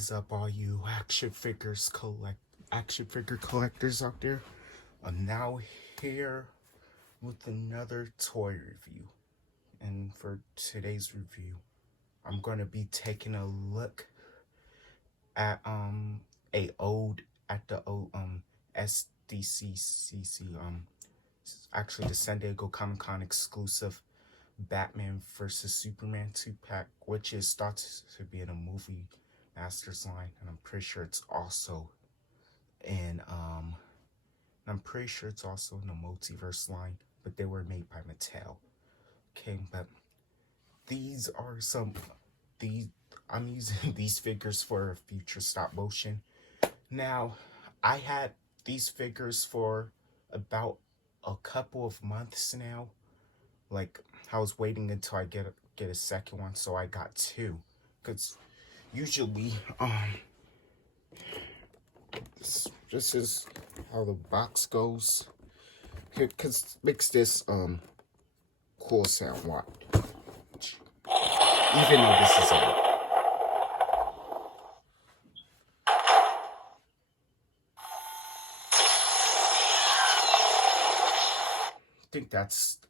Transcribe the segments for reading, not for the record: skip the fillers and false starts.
is up, all you action figure collectors out there? I'm now here with another toy review. And for today's review, I'm gonna be taking a look at the old Sdcc actually the San Diego Comic-Con exclusive Batman versus Superman 2-pack, which is thought to be in a movie Masters line, and I'm pretty sure it's also in the multiverse line, but they were made by Mattel. Okay, but I'm using these figures for future stop motion. Now, I had these figures for about a couple of months now. Like, I was waiting until I get a second one, so I got two. Cause usually, this is how the box goes. Cause makes this cool sound. Watch. Even though this is old.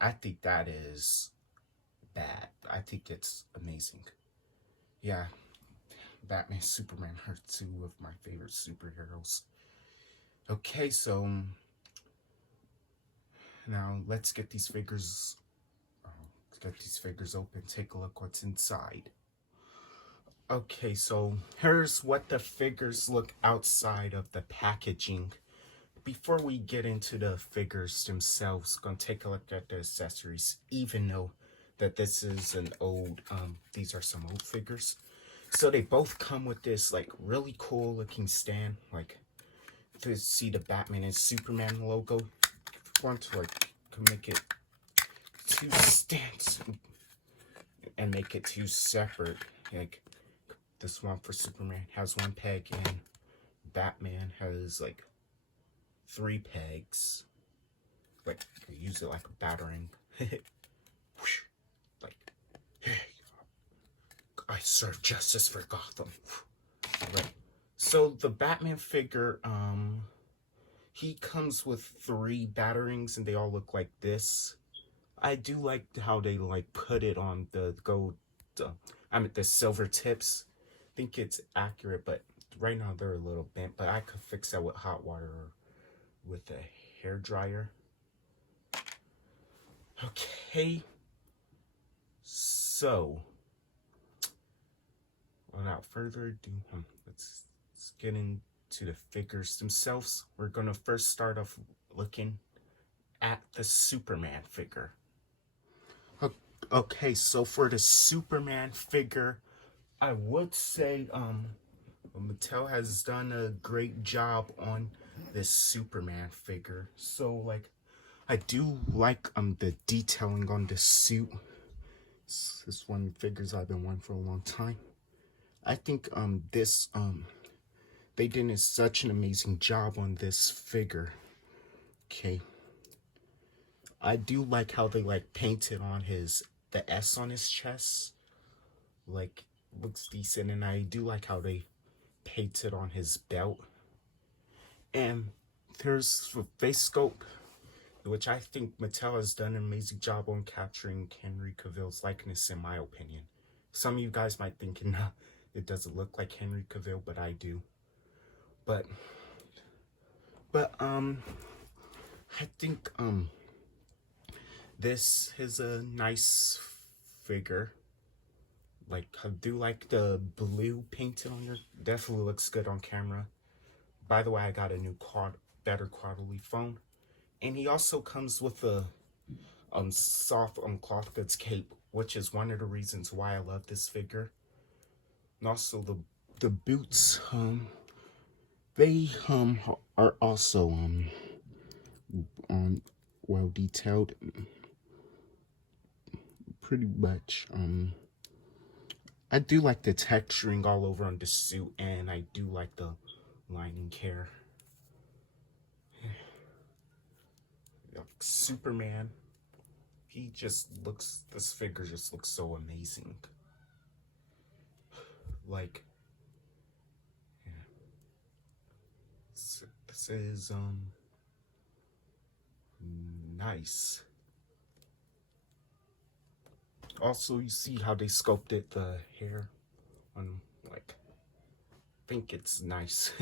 I think that is bad. I think it's amazing. Yeah, Batman, Superman are two of my favorite superheroes. Okay, so now let's get these figures open, take a look what's inside. Okay, so here's what the figures look outside of the packaging. Before we get into the figures themselves, gonna take a look at the accessories, even though that this is an old, these are some old figures. So they both come with this like really cool looking stand, like to see the Batman and Superman logo. If you want to make it two stands and make it two separate, like this one for Superman has one peg and Batman has like 3 pegs. Like, you use it like a battering. Like, I serve justice for Gotham. Right. So the Batman figure, he comes with 3 batterings and they all look like this. I do like how they like put it on the gold, the silver tips. I think it's accurate, but right now they're a little bent, but I could fix that with hot water or with a hair dryer. Okay, so without further ado, let's get into the figures themselves. We're gonna first start off looking at the Superman figure. Okay, so for the Superman figure, I would say Mattel has done a great job on this Superman figure. So like, I do like the detailing on the suit. This is one of the figures I've been wanting for a long time. I think they did such an amazing job on this figure. Okay, I do like how they like painted on the S on his chest. Like, looks decent, and I do like how they painted on his belt. And there's a face sculpt, which I think Mattel has done an amazing job on capturing Henry Cavill's likeness, in my opinion. Some of you guys might think it doesn't look like Henry Cavill, but I do. But I think this is a nice figure. Like, I do like the blue painted on here. Definitely looks good on camera. By the way, I got a new better quality phone. And he also comes with a soft cloth goods cape, which is one of the reasons why I love this figure. And also the boots, they are also well detailed. Pretty much I do like the texturing all over on the suit, and I do like the lining hair. Superman, this figure just looks so amazing. Like, This is nice. Also, you see how they sculpted the hair on, like, I think it's nice.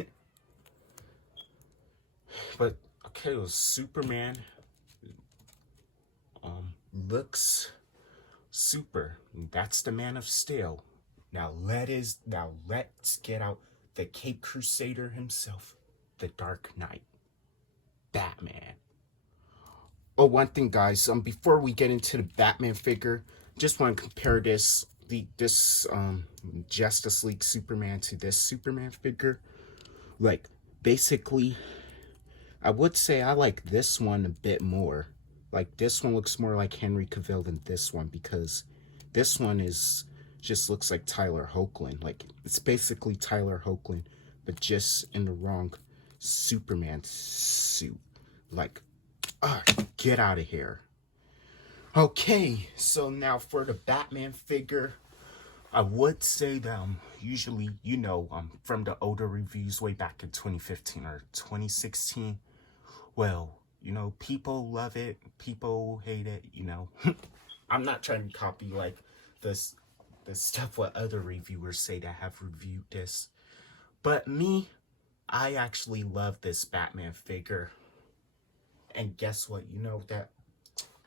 But okay, it was Superman. Looks super. That's the Man of Steel. Now let's get out the Cape Crusader himself, the Dark Knight, Batman. Oh, one thing, guys. Before we get into the Batman figure, just want to compare this Justice League Superman to this Superman figure. Like, basically, I would say I like this one a bit more. Like, this one looks more like Henry Cavill than this one, because this one just looks like Tyler Hoechlin. Like, it's basically Tyler Hoechlin, but just in the wrong Superman suit. Like, get out of here. Okay, so now for the Batman figure, I would say that usually, from the older reviews way back in 2015 or 2016, well, people love it, people hate it, I'm not trying to copy like the stuff what other reviewers say that have reviewed this. But me, I actually love this Batman figure. And guess what? That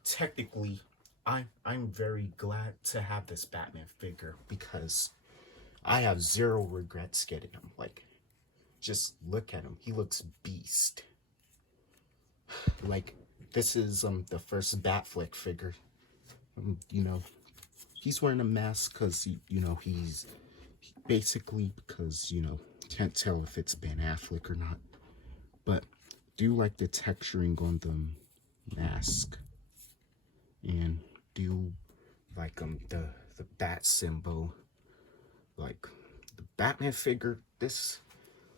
technically I'm very glad to have this Batman figure, because I have zero regrets getting him. Like, just look at him. He looks beast. Like, this is the first Batfleck figure. He's wearing a mask because he's basically because can't tell if it's Ben Affleck or not. But do like the texturing on the mask, and do like the bat symbol. Like, the Batman figure, this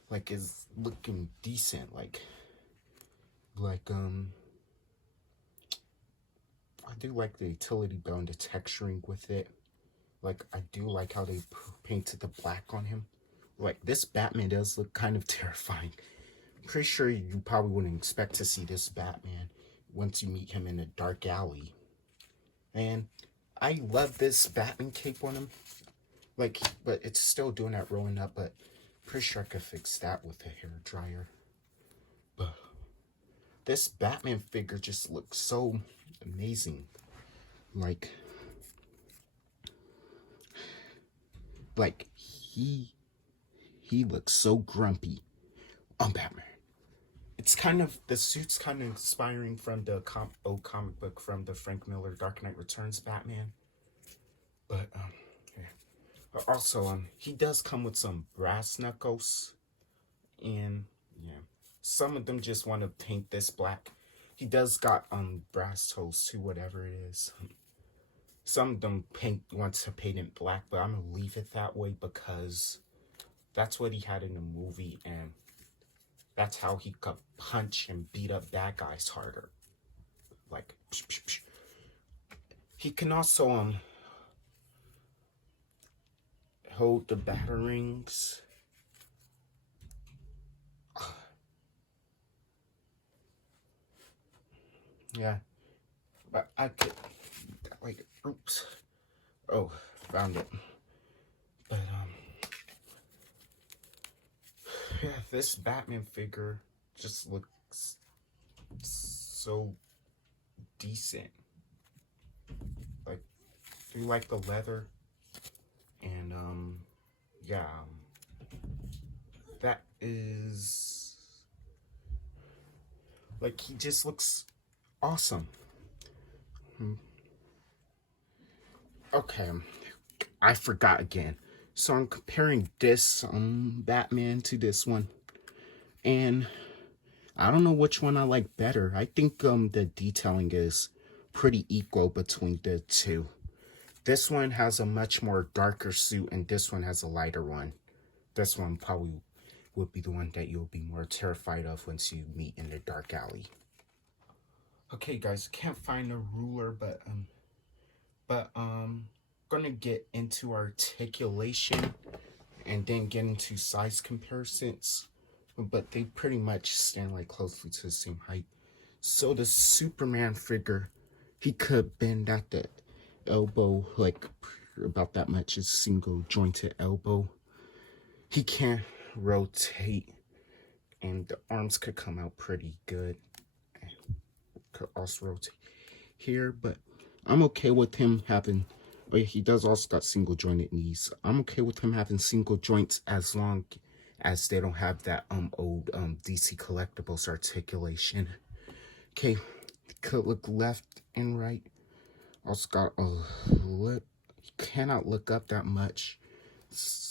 like is looking decent. Like I do like the utility belt and the texturing with it. Like, I do like how they painted the black on him. Like, this Batman does look kind of terrifying. Pretty sure you probably wouldn't expect to see this Batman once you meet him in a dark alley. And I love this Batman cape on him. Like, but it's still doing that rolling up, but pretty sure I could fix that with a hair dryer. But this Batman figure just looks so amazing. Like he looks so grumpy on Batman. It's kind of, the suit's kind of inspiring from the old comic book from the Frank Miller Dark Knight Returns Batman. But yeah. Also he does come with some brass knuckles, and yeah, some of them just want to paint this black. He does got brass toes too, whatever it is. Some of them want to paint it black, but I'm gonna leave it that way because that's what he had in the movie, and that's how he could punch and beat up bad guys harder. Like, psh, psh, psh. He can also hold the batarangs. Yeah, but I could, like, oops. Oh, found it. But yeah, this Batman figure just looks so decent. Like, do you like the leather? And yeah, that is, like, he just looks awesome. Okay, I forgot again. So I'm comparing this Batman to this one, and I don't know which one I like better. I think the detailing is pretty equal between the two. This one has a much more darker suit, and this one has a lighter one. This one probably would be the one that you'll be more terrified of once you meet in the dark alley. Okay, guys, can't find a ruler, but gonna get into articulation and then get into size comparisons. but they pretty much stand like closely to the same height. So the Superman figure, he could bend at the elbow like about that much, a single jointed elbow. He can rotate, and the arms could come out pretty good. And could also rotate here, but I'm okay with him having, but he does also got single jointed knees. I'm okay with him having single joints as long as they don't have that old DC collectibles articulation. Okay, could look left and right. Also got a lip. He cannot look up that much.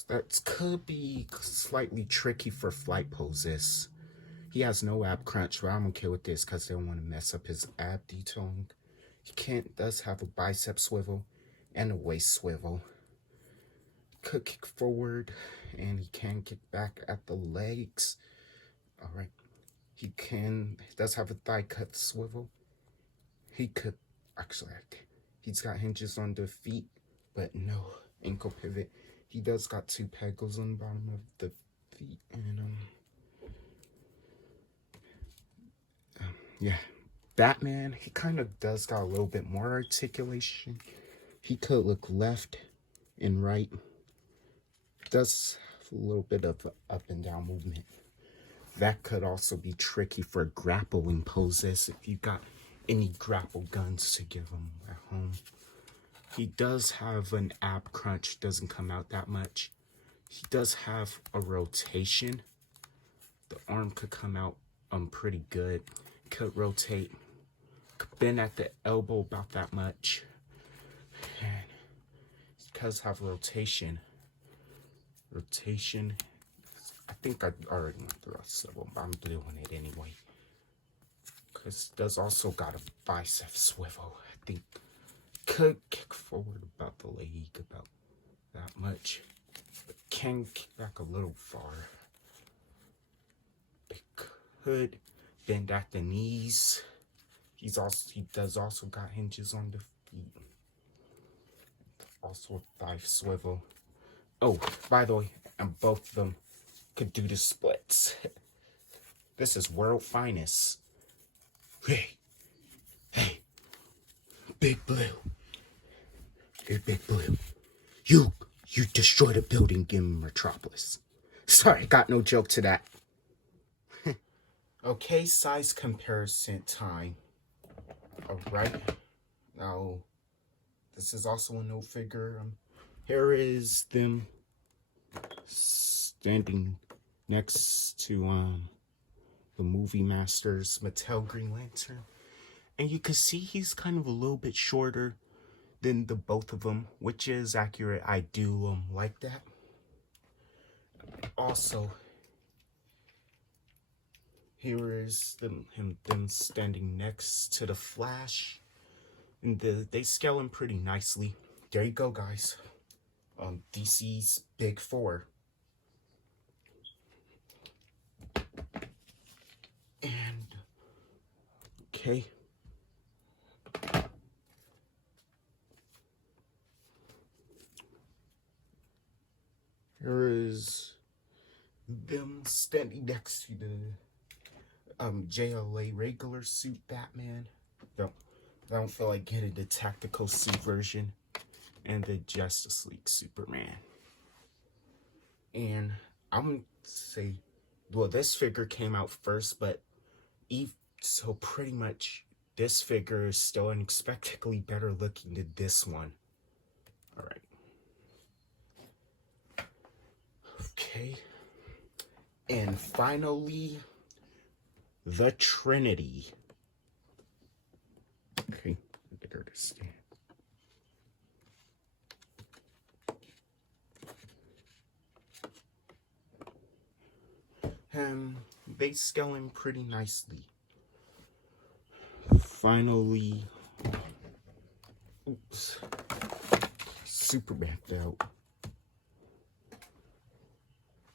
That could be slightly tricky for flight poses. He has no ab crunch, but I'm okay with this because they don't want to mess up his ab detailing. He does have a bicep swivel and a waist swivel. Could kick forward, and he can kick back at the legs. All right. He does have a thigh cut swivel. He could, actually, he's got hinges on the feet, but no ankle pivot. He does got 2 pegals on the bottom of the feet, and yeah. Batman, he kind of does got a little bit more articulation. He could look left and right. Does have a little bit of up and down movement. That could also be tricky for grappling poses if you got any grapple guns to give him at home. He does have an ab crunch, doesn't come out that much. He does have a rotation. The arm could come out pretty good. Could rotate. Could bend at the elbow about that much. And he does have rotation. I think I already went the rest of them, but I'm doing it anyway. Because it does also got a bicep swivel. I think could kick forward about the leg about that much, but can kick back a little far. It could bend at the knees. He does also got hinges on the feet. Also a thigh swivel. Oh, by the way, and both of them could do the splits. This is world finest. Hey, Big Blue. Hey, Big Blue. You destroyed a building in Metropolis. Sorry, got no joke to that. Okay, size comparison time. Alright. Now, this is also a no figure. Here is them standing next to the Movie Masters Mattel Green Lantern. And you can see he's kind of a little bit shorter than the both of them, which is accurate. I do like that. Also, here is them standing next to the Flash. And they scale him pretty nicely. There you go, guys. DC's Big Four. And okay. Here is them standing next to the JLA regular suit Batman. I don't feel like getting the tactical suit version, and the Justice League Superman. And I'm gonna say, well, this figure came out first, but so pretty much this figure is still unexpectedly better looking than this one. All right. Okay. And finally, the Trinity. Okay, bigger to stand. They scaling pretty nicely. Finally, oops, Superman fell.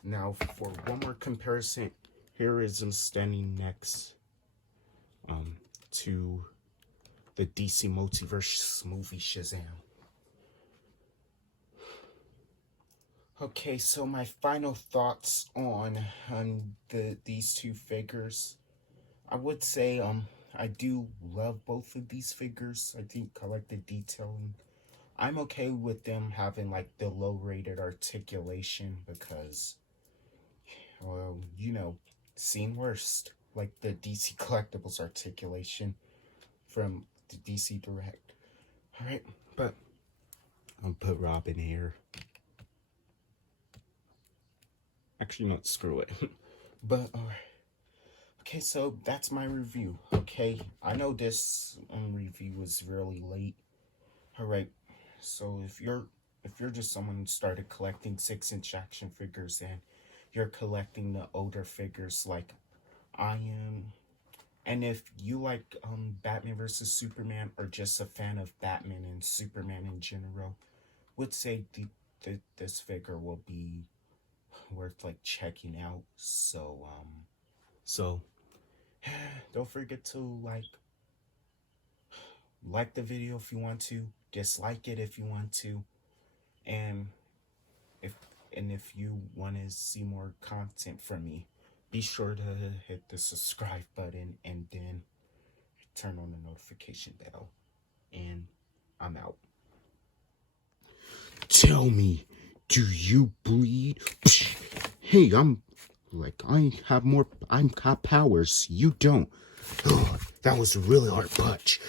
Now for one more comparison, here is him standing next to the DC Multiverse movie Shazam. Okay, so my final thoughts on these two figures. I would say I do love both of these figures. I think I like the detailing. I'm okay with them having like the low rated articulation because, well, seen worst. Like the DC Collectibles articulation from the DC Direct. Alright, but I'll put Robin here. Actually, not screw it. But, okay, so that's my review. Okay, I know this review was really late. Alright, so if you're just someone who started collecting 6-inch action figures and you're collecting the older figures like I am, and if you like Batman versus Superman or just a fan of Batman and Superman in general, would say this figure will be worth like checking out. So don't forget to like the video if you want to, dislike it if you want to, and if you want to see more content from me, be sure to hit the subscribe button and then turn on the notification bell. And I'm out. Tell me, do you bleed? Hey, I have powers. You don't. Oh, that was a really hard punch.